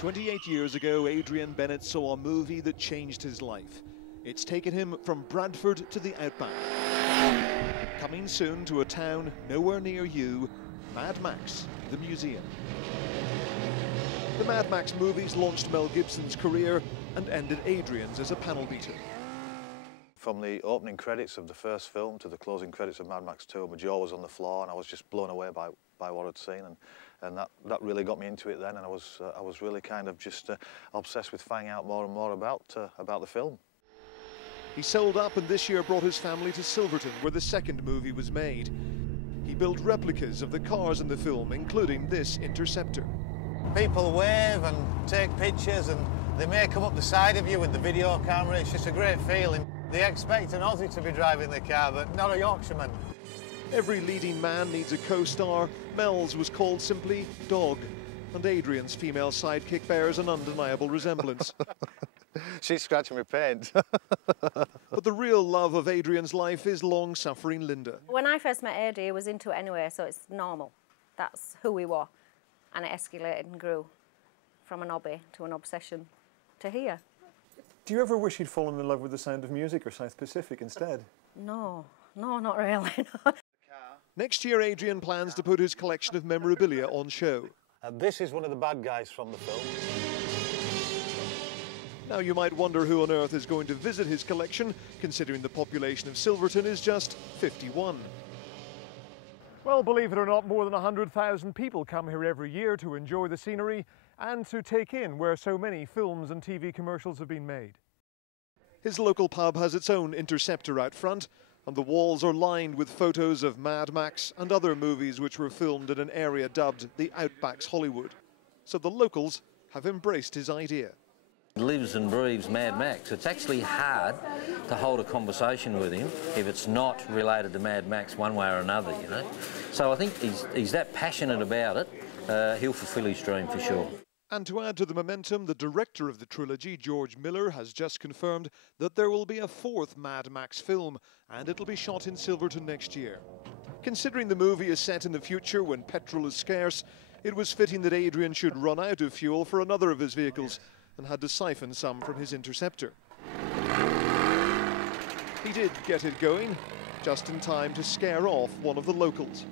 28 years ago, Adrian Bennett saw a movie that changed his life. It's taken him from Bradford to the outback. Coming soon to a town nowhere near you, Madmax, the museum. The Madmax movies launched Mel Gibson's career and ended Adrian's as a panel beater. From the opening credits of the first film to the closing credits of Mad Max 2, my jaw was on the floor and I was just blown away by what I'd seen, and that really got me into it then, and I was really kind of just obsessed with finding out more and more about the film. He sold up and this year brought his family to Silverton, where the second movie was made. He built replicas of the cars in the film, including this Interceptor. People wave and take pictures and they may come up the side of you with the video camera. It's just a great feeling. They expect an Aussie to be driving the car, but not a Yorkshireman. Every leading man needs a co-star. Mel's was called simply Dog, and Adrian's female sidekick bears an undeniable resemblance. She's scratching my paint. But the real love of Adrian's life is long-suffering Linda. When I first met Adi, he was into it anyway, so it's normal. That's who we were. And it escalated and grew from an hobby to an obsession to here. Do you ever wish you'd fallen in love with the sound of music or South Pacific instead? No, not really. No. Next year, Adrian plans to put his collection of memorabilia on show. And this is one of the bad guys from the film. Now, you might wonder who on earth is going to visit his collection, considering the population of Silverton is just 51. Well, believe it or not, more than 100,000 people come here every year to enjoy the scenery and to take in where so many films and TV commercials have been made. His local pub has its own Interceptor out front, and the walls are lined with photos of Mad Max and other movies which were filmed in an area dubbed the Outback's Hollywood. So the locals have embraced his idea. Lives and breathes Mad Max. It's actually hard to hold a conversation with him if it's not related to Mad Max one way or another, you know. So I think he's that passionate about it, he'll fulfil his dream for sure. And to add to the momentum, the director of the trilogy, George Miller, has just confirmed that there will be a fourth Mad Max film, and it'll be shot in Silverton next year. Considering the movie is set in the future when petrol is scarce, it was fitting that Adrian should run out of fuel for another of his vehicles, and had to siphon some from his Interceptor. He did get it going, just in time to scare off one of the locals.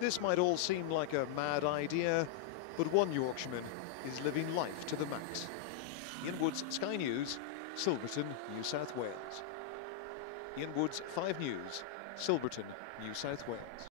This might all seem like a mad idea, but one Yorkshireman is living life to the max. Ian Woods, Sky News, Silverton, New South Wales. Ian Woods, 5 News, Silverton, New South Wales.